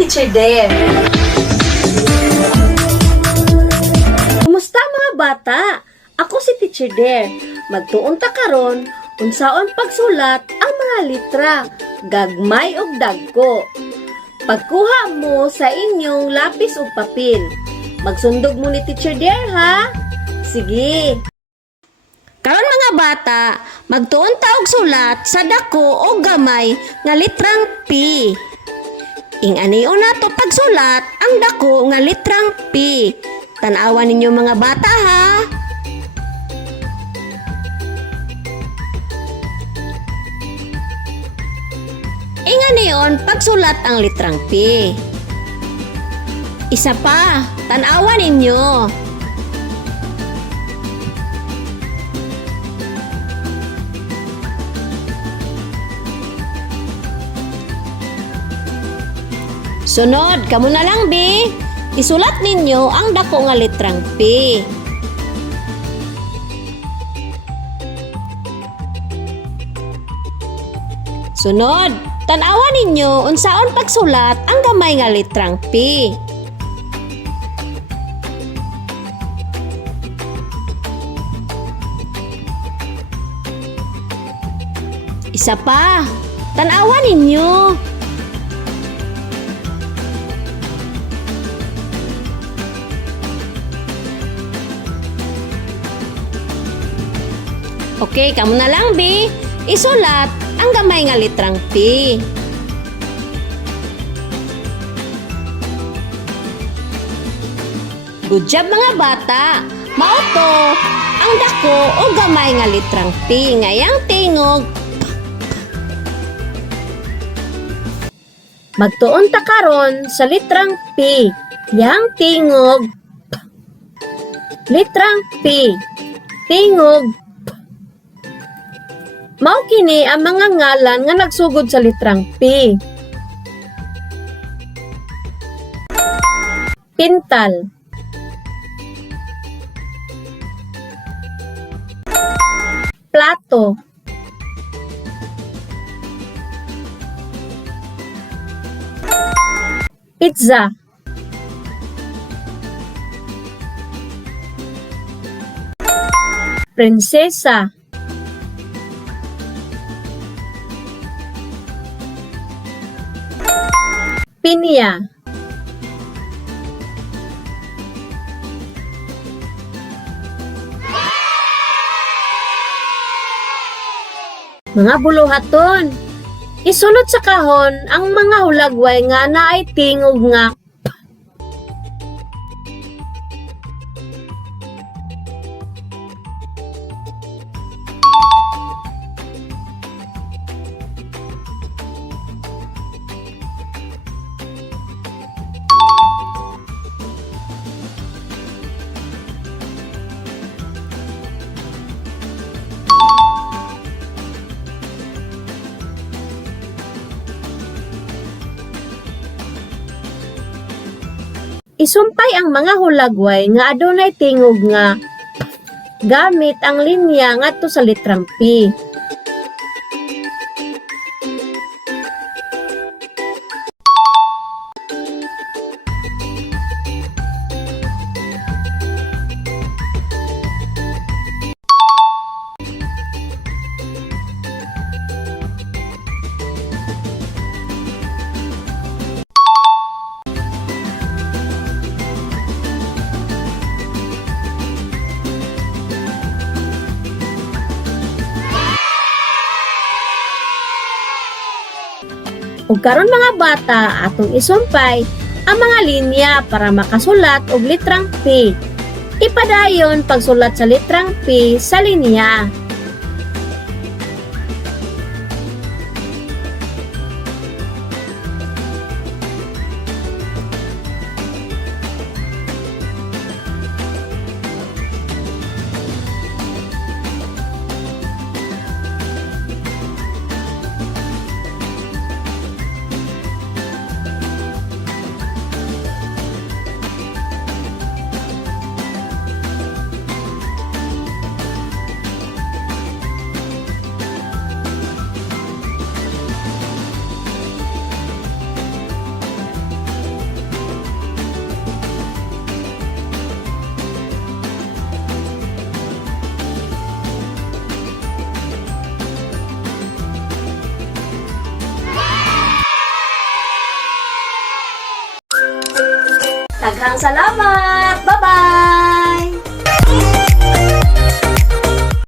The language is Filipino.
Teacher Dare. Kumusta mga bata? Ako si Teacher Dare. Magtuon ta karon unsaon pagsulat ang mga litra, gagmay ug dagko. Pagkuha mo sa inyong lapis ug papel. Magsundog mo ni Teacher Dare ha. Sige. Karon mga bata, magtuon ta og sulat sa dako o gamay nga litrang P. Ing-anion nato pagsulat ang dako nga litrang P. Tan-awan ninyo mga bata ha. Ing-anion pagsulat ang litrang P. Isa pa, tan-awan ninyo. Sunod, kamo na lang, B. Isulat ninyo ang dako nga litrang P. Sunod, tan-awan ninyo unsaon pagsulat ang gamay nga litrang P. Isa pa, tan-awan ninyo. Okay, kamo na lang, B. Isulat ang gamay nga litrang P. Good job mga bata. Mao to ang dako o gamay nga litrang P ngayang tingog. Magtuon ta karon sa litrang P. Yang tingog. Litrang P. Tingog. Mao kini ang mga ngalan nga nagsugod sa litrang P. Pintal. Plato. Pizza. Prinsesa. Pinya. Mga buluhaton, isulod sa kahon ang mga hulagway nga naay tingog nga. Isumpay ang mga hulagway nga adunay tingog nga gamit ang linya ngadto sa litrang P. Ug karon mga bata, atong isumpay ang mga linya para makasulat og litrang P. Ipadayon pagsulat sa litrang P sa linya. Daghang salamat! Bye-bye!